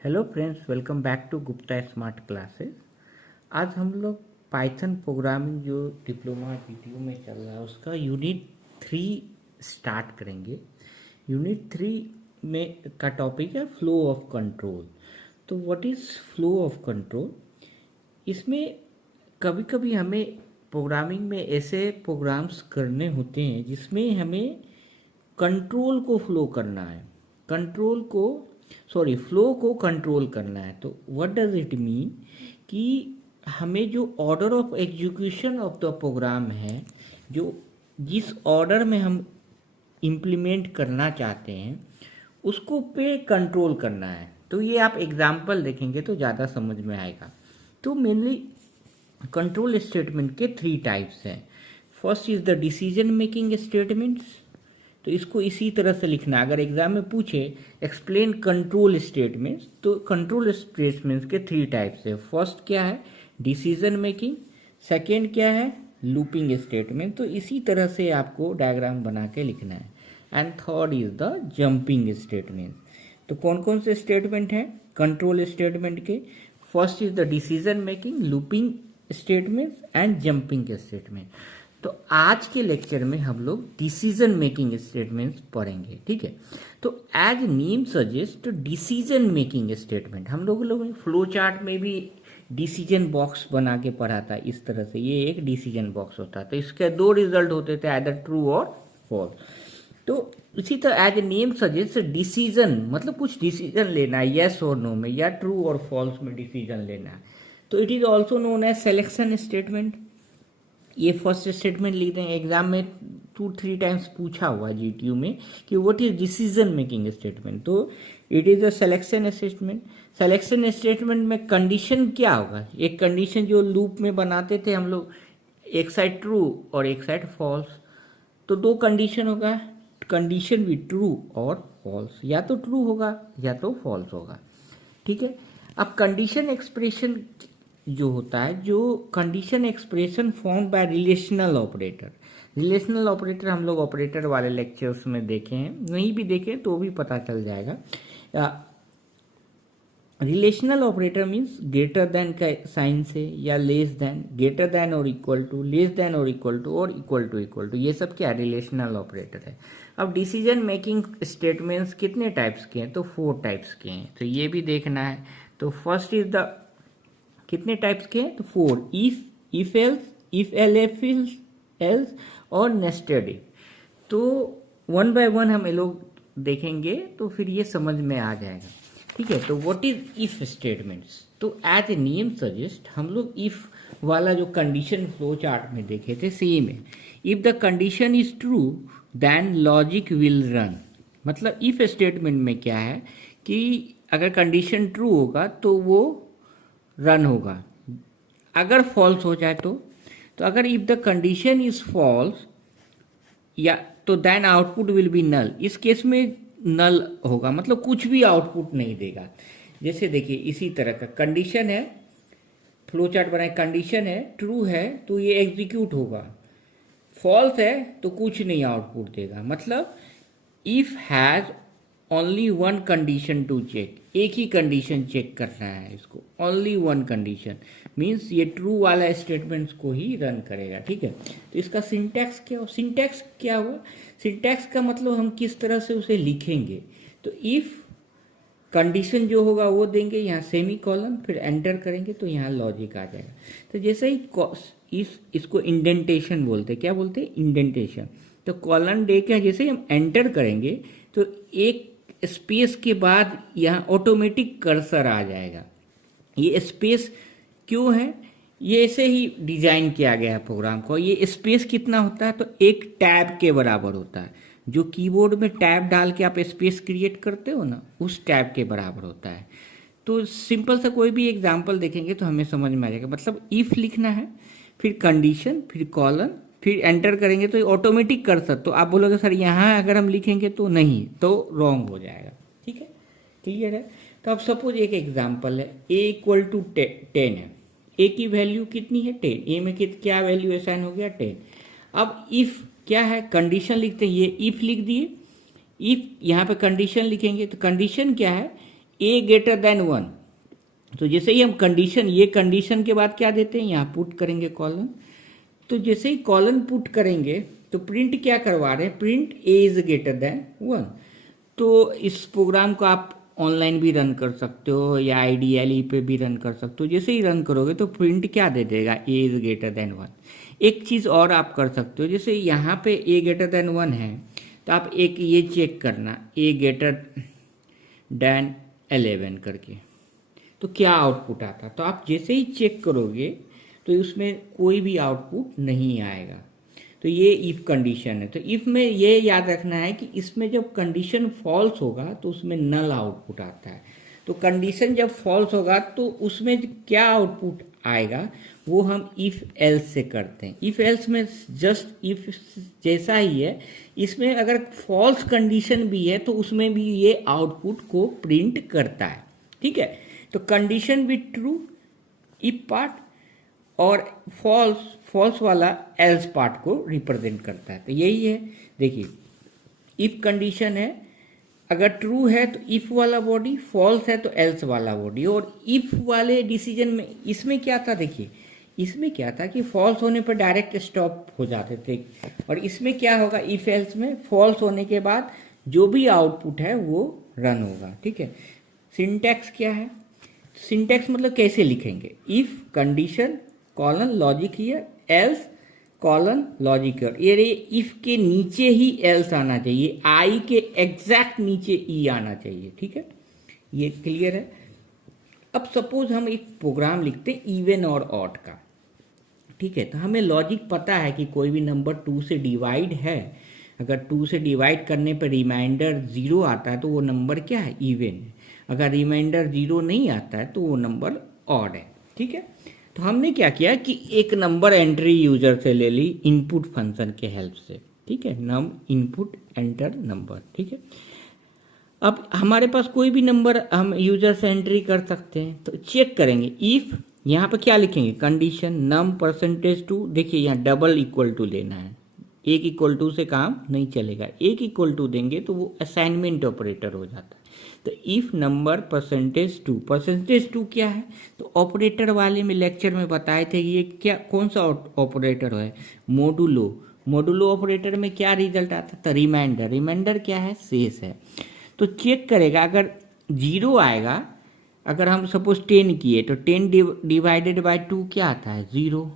Hello friends, welcome back to Gupta smart classes. आज हम लोग पाइथन प्रोग्रामिंग जो डिप्लोमा वीडियो में चल रहा है उसका यूनिट 3 स्टार्ट करेंगे। यूनिट 3 में का टॉपिक है फ्लो ऑफ कंट्रोल। तो what is flow of control? इसमें कभी कभी हमें प्रोग्रामिंग में ऐसे प्रोग्राम्स करने होते हैं जिसमें हमें कंट्रोल को फ्लो करना है, फ्लो को कंट्रोल करना है। तो व्हाट डज इट मीन कि हमें जो order of execution of the program है, जो जिस ऑर्डर में हम इम्प्लीमेंट करना चाहते हैं उसको पे कंट्रोल करना है। तो ये आप एग्जाम्पल देखेंगे तो ज़्यादा समझ में आएगा। तो मेनली कंट्रोल स्टेटमेंट के 3 टाइप्स हैं। First is the decision making statements. तो इसको इसी तरह से लिखना। अगर एग्जाम में पूछे एक्सप्लेन कंट्रोल स्टेटमेंट्स, तो कंट्रोल स्टेटमेंट्स के 3 टाइप्स है। फर्स्ट क्या है? Decision making. सेकेंड क्या है? Looping statement. तो इसी तरह से आपको डायग्राम बना के लिखना है। And third is the jumping statement. तो कौन कौन से स्टेटमेंट हैं कंट्रोल स्टेटमेंट के? First is the decision making, looping statements and jumping statement. तो आज के लेक्चर में हम लोग डिसीजन मेकिंग स्टेटमेंट्स पढ़ेंगे, ठीक है। तो as name suggest decision making statement, हम लोग फ्लो चार्ट में भी डिसीजन बॉक्स बना के पढ़ा था। इस तरह से ये एक डिसीजन बॉक्स होता है। तो इसके 2 रिजल्ट होते थे, आइदर ट्रू और फॉल्स। तो इसी तरह as a name suggest decision, मतलब कुछ डिसीजन लेना है यस और नो में, या ट्रू और फॉल्स में डिसीजन लेना है। तो it is also known as selection statement. ये फर्स्ट स्टेटमेंट लिखते हैं। एग्जाम में 2-3 टाइम्स पूछा हुआ जीटीयू में कि what is decision making statement. तो it is a selection statement. Selection statement में कंडीशन क्या होगा? एक कंडीशन जो लूप में बनाते थे हम लोग, एक साइड ट्रू और एक साइड फॉल्स। तो 2 कंडीशन होगा, कंडीशन भी ट्रू और फॉल्स, या तो ट्रू होगा या तो फॉल्स होगा, ठीक है। अब कंडीशन एक्सप्रेशन जो होता है, जो condition expression form by relational operator. Relational operator हम लोग ऑपरेटर वाले लेक्चर्स में देखे हैं, नहीं भी देखें तो भी पता चल जाएगा। Relational operator means greater than का साइन से, या लेस देन, ग्रेटर देन और इक्वल टू, लेस देन और इक्वल टू, और इक्वल टू, ये सब क्या रिलेशनल ऑपरेटर है। अब डिसीजन मेकिंग स्टेटमेंट्स कितने टाइप्स के हैं? तो 4 टाइप्स के हैं। तो ये भी देखना है। तो फर्स्ट इज द, कितने टाइप्स के हैं? तो 4। इफ एल्स, इफ एल्स और नेस्टेड इफ। तो 1 बाय 1 हम ये लोग देखेंगे तो फिर ये समझ में आ जाएगा, ठीक है। तो व्हाट इज इफ स्टेटमेंट्स? तो एज ए नेम सजेस्ट हम लोग इफ वाला जो कंडीशन फ्लो चार्ट में देखे थे सेम है। If the condition is true then logic will run. मतलब इफ स्टेटमेंट में क्या है कि अगर कंडीशन ट्रू होगा तो वो रन होगा, अगर फॉल्स हो जाए तो अगर if the condition is false, या तो then output will be null. इस केस में नल होगा, मतलब कुछ भी आउटपुट नहीं देगा। जैसे देखिए इसी तरह का कंडीशन है, फ्लो चार्ट बनाए, कंडीशन है ट्रू है तो ये एग्जीक्यूट होगा, फॉल्स है तो कुछ नहीं आउटपुट देगा। मतलब if has only 1 condition to check, एक ही कंडीशन चेक करना है इसको, ओनली 1 कंडीशन मीन्स ये ट्रू वाला स्टेटमेंट्स को ही रन करेगा, ठीक है। तो इसका सिंटैक्स क्या हो? सिंटैक्स क्या हुआ? सिंटैक्स का मतलब हम किस तरह से उसे लिखेंगे। तो इफ कंडीशन जो होगा वो देंगे, यहाँ सेमी कॉलन, फिर एंटर करेंगे तो यहाँ लॉजिक आ जाएगा। तो जैसे ही इसको इंडेंटेशन बोलते हैं। क्या बोलते हैं? इंडेंटेशन। तो कॉलन दे के जैसे हम एंटर करेंगे तो एक स्पेस के बाद यहाँ ऑटोमेटिक कर्सर आ जाएगा। ये स्पेस क्यों है? ये ऐसे ही डिजाइन किया गया है प्रोग्राम को। ये स्पेस कितना होता है? तो एक टैब के बराबर होता है। जो कीबोर्ड में टैब डाल के आप स्पेस क्रिएट करते हो ना, उस टैब के बराबर होता है। तो सिंपल सा कोई भी एग्जाम्पल देखेंगे तो हमें समझ में आ जाएगा। मतलब इफ लिखना है, फिर कंडीशन, फिर कॉलन, फिर एंटर करेंगे तो ऑटोमेटिक कर्सर। तो आप बोलोगे सर यहाँ अगर हम लिखेंगे तो नहीं, तो रॉन्ग हो जाएगा, ठीक है, क्लियर है। तो अब सपोज एक एग्जाम्पल है, a इक्वल टू 10 है। a की वैल्यू कितनी है? 10। a में क्या वैल्यू असाइन हो गया? 10। अब इफ क्या है? कंडीशन लिखते हैं, ये इफ लिख दिए। इफ यहाँ पे कंडीशन लिखेंगे तो कंडीशन क्या है? ए ग्रेटर देन 1, तो जैसे ही हम कंडीशन, ये कंडीशन के बाद क्या देते हैं, यहाँ पुट करेंगे कॉलन। तो जैसे ही कॉलन पुट करेंगे तो प्रिंट क्या करवा रहे हैं, print A is greater then 1। तो इस प्रोग्राम को आप ऑनलाइन भी रन कर सकते हो या आईडीएलई पे भी रन कर सकते हो। जैसे ही रन करोगे तो प्रिंट क्या दे देगा, ए इज ग्रेटर देन 1। एक चीज़ और आप कर सकते हो, जैसे यहाँ पे ए ग्रेटर देन 1 है तो आप एक ये चेक करना, ए ग्रेटर देन 11 करके, तो क्या आउटपुट आता। तो आप जैसे ही चेक करोगे तो उसमें कोई भी आउटपुट नहीं आएगा। तो ये इफ़ कंडीशन है। तो इफ़ में ये याद रखना है कि इसमें जब कंडीशन फॉल्स होगा तो उसमें नल आउटपुट आता है। तो कंडीशन जब फॉल्स होगा तो उसमें क्या आउटपुट आएगा वो हम इफ़ एल्स से करते हैं। इफ़ एल्स में जस्ट इफ जैसा ही है, इसमें अगर फॉल्स कंडीशन भी है तो उसमें भी ये आउटपुट को प्रिंट करता है। ठीक है, तो कंडीशन भी ट्रू इफ पार्ट और फॉल्स वाला एल्स पार्ट को रिप्रेजेंट करता है। तो यही है, देखिए इफ कंडीशन है, अगर ट्रू है तो इफ वाला बॉडी, फॉल्स है तो एल्स वाला बॉडी। और इफ वाले डिसीजन में इसमें क्या था, देखिए इसमें क्या था कि फॉल्स होने पर डायरेक्ट स्टॉप हो जाते थे, और इसमें क्या होगा, इफ एल्स में फॉल्स होने के बाद जो भी आउटपुट है वो रन होगा। ठीक है, सिंटैक्स क्या है, सिंटैक्स मतलब कैसे लिखेंगे, if condition colon logic here else colon logic here. ये इफ के नीचे ही एल्स आना चाहिए, आई के एग्जैक्ट नीचे ई आना चाहिए। ठीक है, ये क्लियर है। अब सपोज हम एक प्रोग्राम लिखते हैं इवन और ऑड का। ठीक है, तो हमें लॉजिक पता है कि कोई भी नंबर 2 से डिवाइड है, अगर 2 से डिवाइड करने पर रिमाइंडर 0 आता है तो वो नंबर क्या है, इवन है। अगर रिमाइंडर 0 नहीं आता है तो वो नंबर ऑड है। ठीक है, तो हमने क्या किया कि एक नंबर एंट्री यूजर से ले ली इनपुट फंक्शन के हेल्प से। ठीक है, नम इनपुट एंटर नंबर। ठीक है, अब हमारे पास कोई भी नंबर हम यूजर से एंट्री कर सकते हैं। तो चेक करेंगे इफ, यहाँ पे क्या लिखेंगे, कंडीशन नम %2। देखिए यहाँ डबल इक्वल टू लेना है, एक इक्वल टू से काम नहीं चलेगा, एक इक्वल टू देंगे तो वो असाइनमेंट ऑपरेटर हो जाता है। तो इफ नंबर %2 क्या है, तो ऑपरेटर वाले में लेक्चर में बताए थे ये क्या, कौन सा ऑपरेटर है, मोडुलो ऑपरेटर में क्या रिजल्ट आता था, रिमाइंडर। रिमाइंडर क्या है, शेष है। तो चेक करेगा, अगर 0 आएगा, अगर हम सपोज 10 किए तो 10 डिवाइडेड बाय 2 क्या आता है, 0।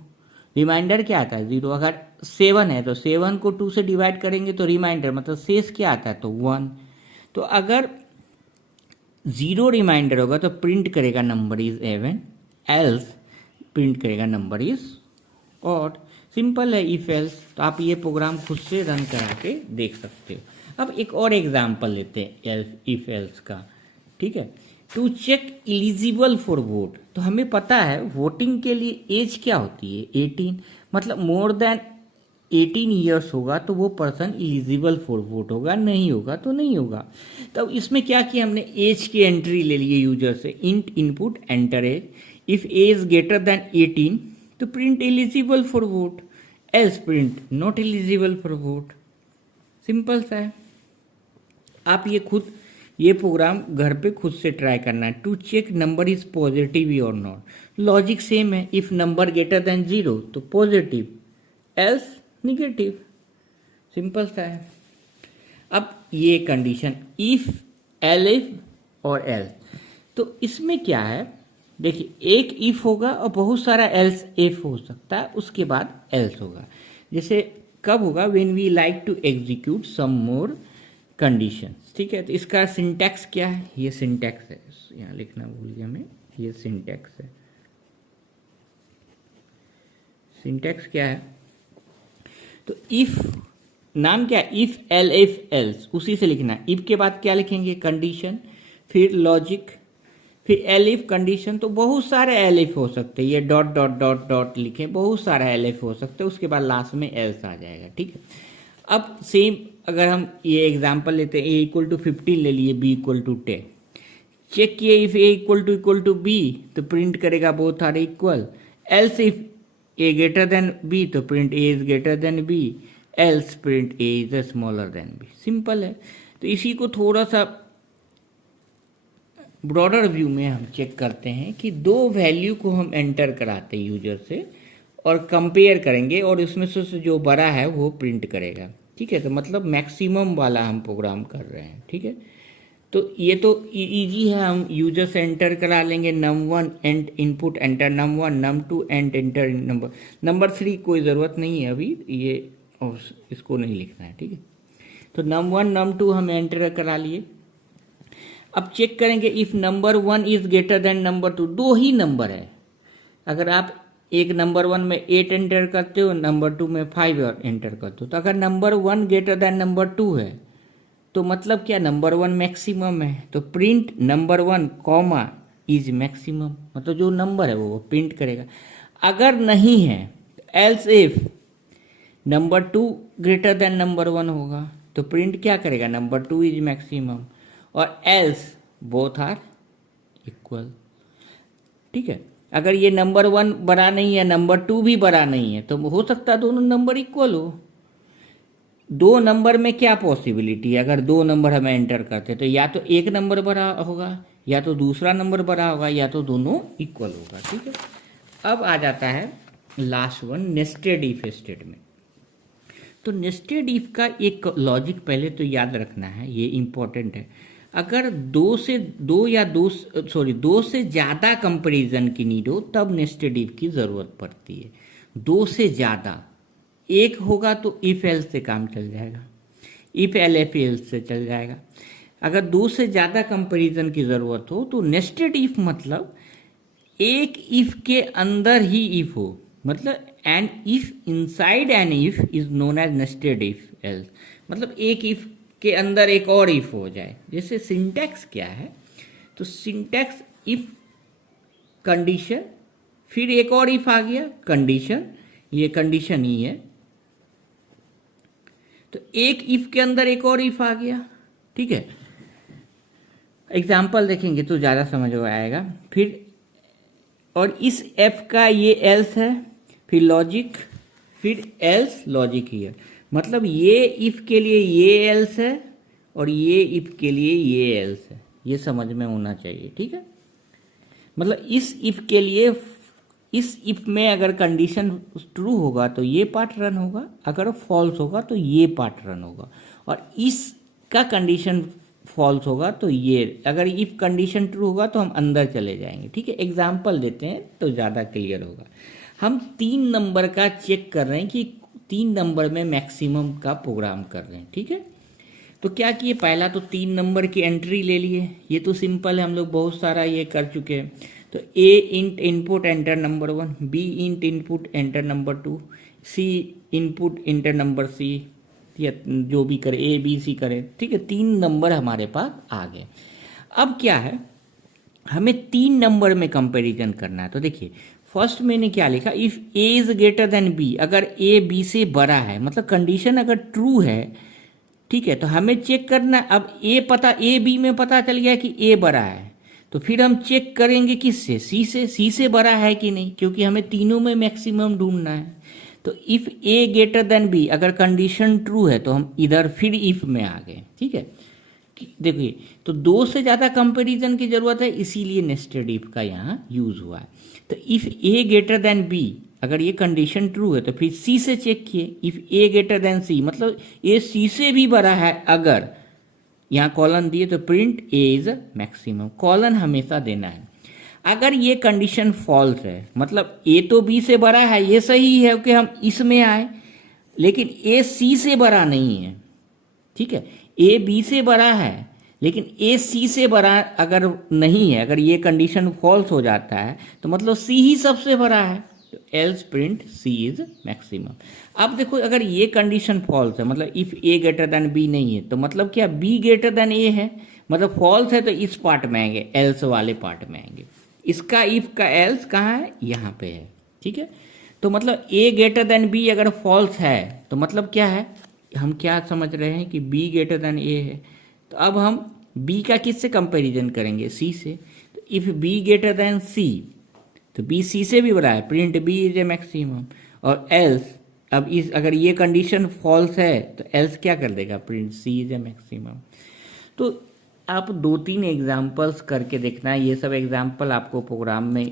रिमाइंडर क्या आता है, 0। अगर 7 है तो 7 को 2 से डिवाइड करेंगे तो रिमाइंडर मतलब शेष क्या आता है, तो 1। तो अगर 0 रिमाइंडर होगा तो प्रिंट करेगा number is even, else print करेगा नंबर इज ऑड। सिंपल है इफ एल्स। तो आप ये प्रोग्राम खुद से रन करा के देख सकते हो। अब एक और एग्जांपल लेते हैं इफ एल्स का। ठीक है, to check eligible for vote. तो हमें पता है वोटिंग के लिए एज क्या होती है, 18। मतलब मोर देन 18 ईयर्स होगा तो वो पर्सन एलिजिबल फॉर वोट होगा, नहीं होगा तो नहीं होगा। तब इसमें क्या किया हमने, एज की एंट्री ले लिए यूजर से, int input enter age. If age greater than 18 तो print eligible for vote, else print not eligible for vote. Simple सा है। आप ये प्रोग्राम घर पे खुद से ट्राई करना है। To check number is positive और नॉट, लॉजिक सेम है। इफ नंबर ग्रेटर देन 0 तो पॉजिटिव, एल्स निगेटिव। सिंपल सा है। अब ये कंडीशन इफ, एल्स और एल्स, तो इसमें क्या है, देखिए एक इफ होगा और बहुत सारा एल्स इफ हो सकता है, उसके बाद एल्स होगा। जैसे कब होगा, when we like to execute some more condition. ठीक है, तो इसका सिंटैक्स क्या है, ये सिंटैक्स है, यहाँ लिखना भूल गया मैं, ये सिंटैक्स है। सिंटैक्स क्या है, तो इफ नाम क्या है, इफ एल इफ एल्स, उसी से लिखना है। इफ के बाद क्या लिखेंगे, कंडीशन, फिर लॉजिक, फिर एल इफ कंडीशन। तो बहुत सारे एल इफ हो सकते हैं, ये डॉट डॉट डॉट डॉट लिखें, बहुत सारा एल इफ हो सकते हैं, उसके बाद लास्ट में एल्स आ जाएगा। ठीक है, अब सेम अगर हम ये एग्जांपल लेते हैं, a इक्वल टू 15 ले लिए, b इक्वल टू 10, चेक किए if a equal to b तो प्रिंट करेगा both are equal, else if a greater than b तो print a is greater than b, else print a is smaller than b। Simple है। तो इसी को थोड़ा सा ब्रॉडर व्यू में हम चेक करते हैं कि दो वैल्यू को हम एंटर कराते हैं यूजर से और कंपेयर करेंगे और उसमें से जो बड़ा है वो प्रिंट करेगा। ठीक है, तो मतलब मैक्सिमम वाला हम प्रोग्राम कर रहे हैं। ठीक है, तो ये तो इजी है, हम यूजर से एंटर करा लेंगे num1 and input enter num1 num2 and enter number 3 कोई ज़रूरत नहीं है अभी, ये और इसको नहीं लिखना है। ठीक है, तो num1 num2 हम एंटर करा लिए। अब चेक करेंगे if number 1 is greater then number 2, दो ही नंबर है। अगर आप एक नंबर 1 में 8 एंटर करते हो, नंबर 2 में 5 एंटर करते हो, तो अगर नंबर 1 ग्रेटर देन नंबर 2 है तो मतलब क्या, नंबर 1 मैक्सिमम है, तो print number 1 comma is maximum, मतलब जो नंबर है वो प्रिंट करेगा। अगर नहीं है else if number 2 greater than number 1 होगा तो प्रिंट क्या करेगा, नंबर 2 इज मैक्सिमम, और एल्स बोथ आर इक्वल। ठीक है, अगर ये नंबर 1 बड़ा नहीं है, नंबर 2 भी बड़ा नहीं है, तो हो सकता है दोनों नंबर इक्वल हो। दो नंबर में क्या पॉसिबिलिटी है, अगर दो नंबर हमें एंटर करते हैं तो या तो एक नंबर बड़ा होगा या तो दूसरा नंबर बड़ा होगा या तो दोनों इक्वल होगा। ठीक है, अब आ जाता है last one, nested if statement. तो नेस्टेड इफ का एक लॉजिक पहले तो याद रखना है, ये इंपॉर्टेंट है। अगर दो से ज़्यादा कंपैरिजन की नीड हो तब नेस्टेड इफ की ज़रूरत पड़ती है। दो से ज़्यादा, एक होगा तो इफ एल्स से काम चल जाएगा, इफ एल एफ एल्स से चल जाएगा। अगर दो से ज़्यादा कंपैरिजन की ज़रूरत हो तो नेस्टेड इफ मतलब एक इफ के अंदर ही इफ हो, मतलब an if inside an if is known as nested if else, मतलब एक इफ के अंदर एक और इफ हो जाए। जैसे सिंटैक्स क्या है, तो सिंटैक्स इफ कंडीशन, फिर एक और इफ आ गया कंडीशन, ये कंडीशन ही है, तो एक इफ के अंदर एक और इफ आ गया। ठीक है, एग्जाम्पल देखेंगे तो ज़्यादा समझ में आएगा। फिर और इस एफ का ये एल्स है, फिर लॉजिक, फिर एल्स लॉजिक हियर, मतलब ये इफ के लिए ये एल्स है और ये इफ के लिए ये एल्स है, ये समझ में होना चाहिए। ठीक है, मतलब इस इफ के लिए, इस इफ में अगर कंडीशन ट्रू होगा तो ये पार्ट रन होगा, अगर फॉल्स होगा तो ये पार्ट रन होगा, और इसका कंडीशन फॉल्स होगा तो ये, अगर इफ कंडीशन ट्रू होगा तो हम अंदर चले जाएंगे। ठीक है, एग्जाम्पल देते हैं तो ज़्यादा क्लियर होगा। हम 3 नंबर का चेक कर रहे हैं कि 3 नंबर में मैक्सिमम का प्रोग्राम कर रहे हैं। ठीक है, तो क्या किए, पहला तो 3 नंबर की एंट्री ले लिए, ये तो सिंपल है, हम लोग बहुत सारा ये कर चुके हैं। तो a int input enter number 1, b int input enter number 2, c input enter number c, या जो भी करे, ए बी सी करे। ठीक है, 3 नंबर हमारे पास आ गए। अब क्या है, हमें 3 नंबर में कंपैरिजन करना है। तो देखिए फर्स्ट मैंने क्या लिखा, if a is greater than b, अगर ए बी से बड़ा है, मतलब कंडीशन अगर ट्रू है। ठीक है, तो हमें चेक करना, अब ए बी में पता चल गया कि ए बड़ा है, तो फिर हम चेक करेंगे किससे, सी से बड़ा है कि नहीं, क्योंकि हमें तीनों में मैक्सिमम ढूंढना है। तो if a greater than b, अगर कंडीशन ट्रू है तो हम इधर फिर इफ़ में आ गए। ठीक है, देखिए तो दो से ज़्यादा कंपैरिजन की ज़रूरत है, इसीलिए नेस्टेड इफ का यहाँ यूज़ हुआ है। तो if a greater than b, अगर ये कंडीशन ट्रू है तो फिर सी से चेक किए, इफ़ ए ग्रेटर देन सी, मतलब ए सी से भी बड़ा है, अगर यहाँ कॉलन दिए तो print A is maximum, colon हमेशा देना है। अगर ये कंडीशन फॉल्स है, मतलब ए तो बी से बड़ा है, ये सही है कि हम इसमें आए, लेकिन ए सी से बड़ा नहीं है। ठीक है, ए बी से बड़ा है लेकिन ए सी से बड़ा अगर नहीं है, अगर ये कंडीशन फॉल्स हो जाता है तो मतलब सी ही सबसे बड़ा है, तो else print c is maximum. अब देखो अगर ये कंडीशन फॉल्स है, मतलब if a greater than b नहीं है, तो मतलब क्या बी ग्रेटर देन ए है, मतलब फॉल्स है तो इस पार्ट में आएंगे, एल्स वाले पार्ट में आएंगे। इसका इफ का एल्स कहाँ है, यहाँ पे है। ठीक है, तो मतलब ए ग्रेटर देन बी अगर फॉल्स है तो मतलब क्या है, हम क्या समझ रहे हैं कि बी ग्रेटर देन ए है, तो अब हम बी का किससे कंपैरिजन करेंगे, सी से। तो if b greater than c, तो बी सी से भी बड़ा है, print b is a maximum, और एल्स, अब इस अगर ये कंडीशन फॉल्स है तो एल्स क्या कर देगा, print c is a maximum. तो आप 2-3 एग्जाम्पल्स करके देखना है, ये सब एग्जाम्पल आपको प्रोग्राम में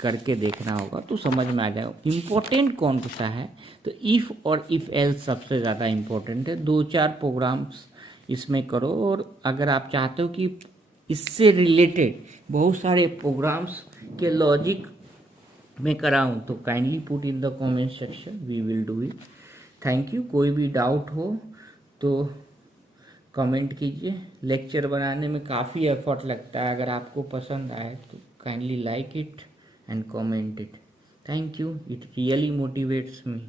करके देखना होगा तो समझ में आ जाएगा इम्पोर्टेंट कौन सा है। तो इफ़ और इफ़ एल्स सबसे ज़्यादा इम्पोर्टेंट है, 2-4 प्रोग्राम्स इसमें करो। और अगर आप चाहते हो कि इससे रिलेटेड बहुत सारे प्रोग्राम्स के लॉजिक में कराऊं तो kindly put in the comment section, we will do it. Thank you. कोई भी डाउट हो तो कमेंट कीजिए। लेक्चर बनाने में काफ़ी एफर्ट लगता है, अगर आपको पसंद आए तो kindly like it and comment it. Thank you, it really motivates me.